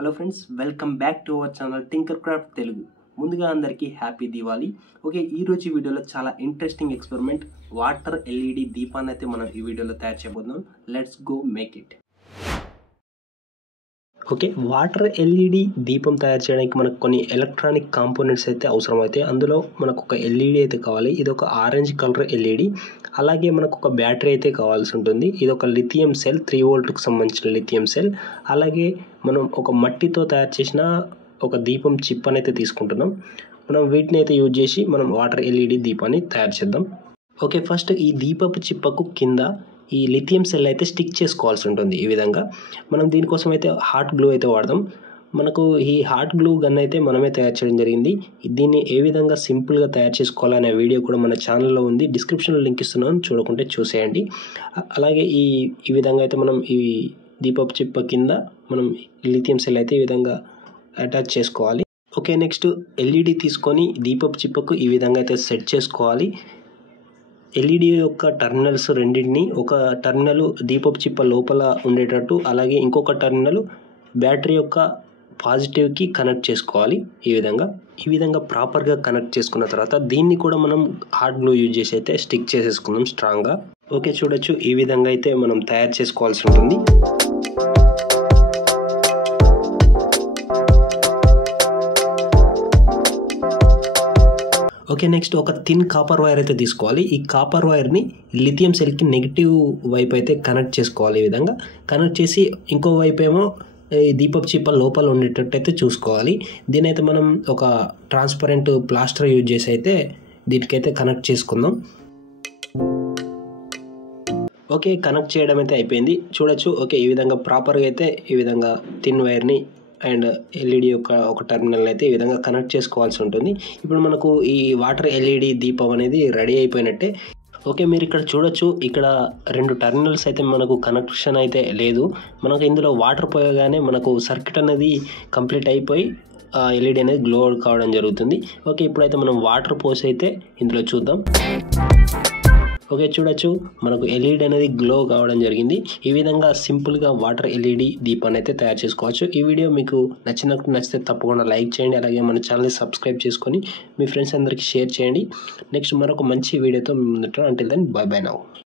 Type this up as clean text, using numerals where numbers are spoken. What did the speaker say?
Hello friends, welcome back to our channel tinker craft Telugu. ముందుగా అందరికీ happy Diwali. Okay, ఈరోజు వీడియోలో చాలా ఇంట్రెస్టింగ్ ఎక్స్పెరిమెంట్ వాటర్ ఎల్ఈడి దీపాన్ని అయితే మనం ఈ వీడియోలో తయారు చేయబోతున్నాం. Let's go make it. Okay, water LED దీపం తయారు చేయడానికి మనకు కొన్ని ఎలక్ట్రానిక్ కాంపోనెంట్స్ అయితే అవసరం అవుతాయి. అందులో మనకు ఒక ఎల్ఈడి అయితే కావాలి. ఇది ఒక ఆరెంజ్ కలర్ ఎల్ఈడి. అలాగే మనకు ఒక బ్యాటరీ అయితే కావాల్సి ఉంటుంది. ఇది ఒక లిథియం సెల్, 3 వోల్ట్కి సంబంధించిన లిథియం సెల్. అలాగే మనం ఒక మట్టితో తయారు చేసిన ఒక దీపం చిప్ అయితే తీసుకుంటున్నాం. మనం వీటిని అయితే యూజ్ చేసి మనం వాటర్ ఎల్ఈడి దీపాన్ని తయారు చేద్దాం. ఓకే, ఫస్ట్ ఈ దీపపు చిప్పకు కింద ఈ లిథియం సెల్ అయితే స్టిక్ చేసుకోవాల్సి ఉంటుంది. ఈ విధంగా మనం దీనికోసం అయితే హాట్ గ్లూ అయితే వాడదాం. మనకు ఈ హాట్ గ్లూ గన్ అయితే మనమే తయారు చేయడం జరిగింది. దీన్ని ఏ విధంగా సింపుల్గా తయారు చేసుకోవాలనే వీడియో కూడా మన ఛానల్లో ఉంది. డిస్క్రిప్షన్లో లింక్ ఇస్తున్నాను, చూడకుంటే చూసేయండి. అలాగే ఈ విధంగా అయితే మనం ఈ దీపపు చిప్ప కింద మనం లిథియం సెల్ అయితే ఈ విధంగా అటాచ్ చేసుకోవాలి. ఓకే, నెక్స్ట్ ఎల్ఈడి తీసుకొని దీపపు చిప్పకు ఈ విధంగా అయితే సెట్ చేసుకోవాలి. ఎల్ఈడి యొక్క టర్మినల్స్ రెండింటిని, ఒక టర్మినల్ దీపపు చిప్ప లోపల ఉండేటట్టు, అలాగే ఇంకొక టర్మినల్ బ్యాటరీ యొక్క పాజిటివ్కి కనెక్ట్ చేసుకోవాలి. ఈ విధంగా ప్రాపర్గా కనెక్ట్ చేసుకున్న తర్వాత దీన్ని కూడా మనం హాట్ గ్లూ యూజ్ చేసి అయితే స్టిక్ చేసేసుకుందాం స్ట్రాంగ్గా. ఓకే, చూడొచ్చు ఈ విధంగా అయితే మనం తయారు చేసుకోవాల్సి ఉంటుంది. ఓకే, నెక్స్ట్ ఒక థిన్ కాపర్ వైర్ అయితే తీసుకోవాలి. ఈ కాపర్ వైర్ని లిథియం సెల్కి నెగిటివ్ వైపు అయితే కనెక్ట్ చేసుకోవాలి. ఈ విధంగా కనెక్ట్ చేసి ఇంకో వైపు ఏమో ఈ దీపపు చిప్ప లోపల ఉండేటట్టు అయితే చూసుకోవాలి. దీని అయితే మనం ఒక ట్రాన్స్పరెంట్ ప్లాస్టర్ యూజ్ చేసి అయితే దీనికైతే కనెక్ట్ చేసుకుందాం. ఓకే, కనెక్ట్ చేయడం అయితే అయిపోయింది. చూడొచ్చు. ఓకే, ఈ విధంగా ప్రాపర్గా అయితే ఈ విధంగా థిన్ వైర్ని అండ్ ఎల్ఈడి యొక్క ఒక టర్మినల్ అయితే ఈ విధంగా కనెక్ట్ చేసుకోవాల్సి ఉంటుంది. ఇప్పుడు మనకు ఈ వాటర్ ఎల్ఈడి దీపం అనేది రెడీ అయిపోయినట్టే. ఓకే, మీరు ఇక్కడ చూడొచ్చు, ఇక్కడ 2 టర్మినల్స్ అయితే మనకు కనెక్షన్ అయితే లేదు. మనకు ఇందులో వాటర్ పోయగానే మనకు సర్క్యూట్ అనేది కంప్లీట్ అయిపోయి ఎల్ఈడి అనేది గ్లో కావడం జరుగుతుంది. ఓకే, ఇప్పుడైతే మనం వాటర్ పోసి అయితే ఇందులో చూద్దాం. ఓకే, చూడొచ్చు మనకు ఎల్ఈడి అనేది గ్లో కావడం జరిగింది. ఈ విధంగా సింపుల్గా వాటర్ ఎల్ఈడి దీపాన్ని అయితే తయారు చేసుకోవచ్చు. ఈ వీడియో మీకు నచ్చితే తప్పకుండా లైక్ చేయండి. అలాగే మన ఛానల్ని సబ్స్క్రైబ్ చేసుకొని మీ ఫ్రెండ్స్ అందరికీ షేర్ చేయండి. నెక్స్ట్ మరొక మంచి వీడియోతో ముందుంటాను. Until then bye bye now.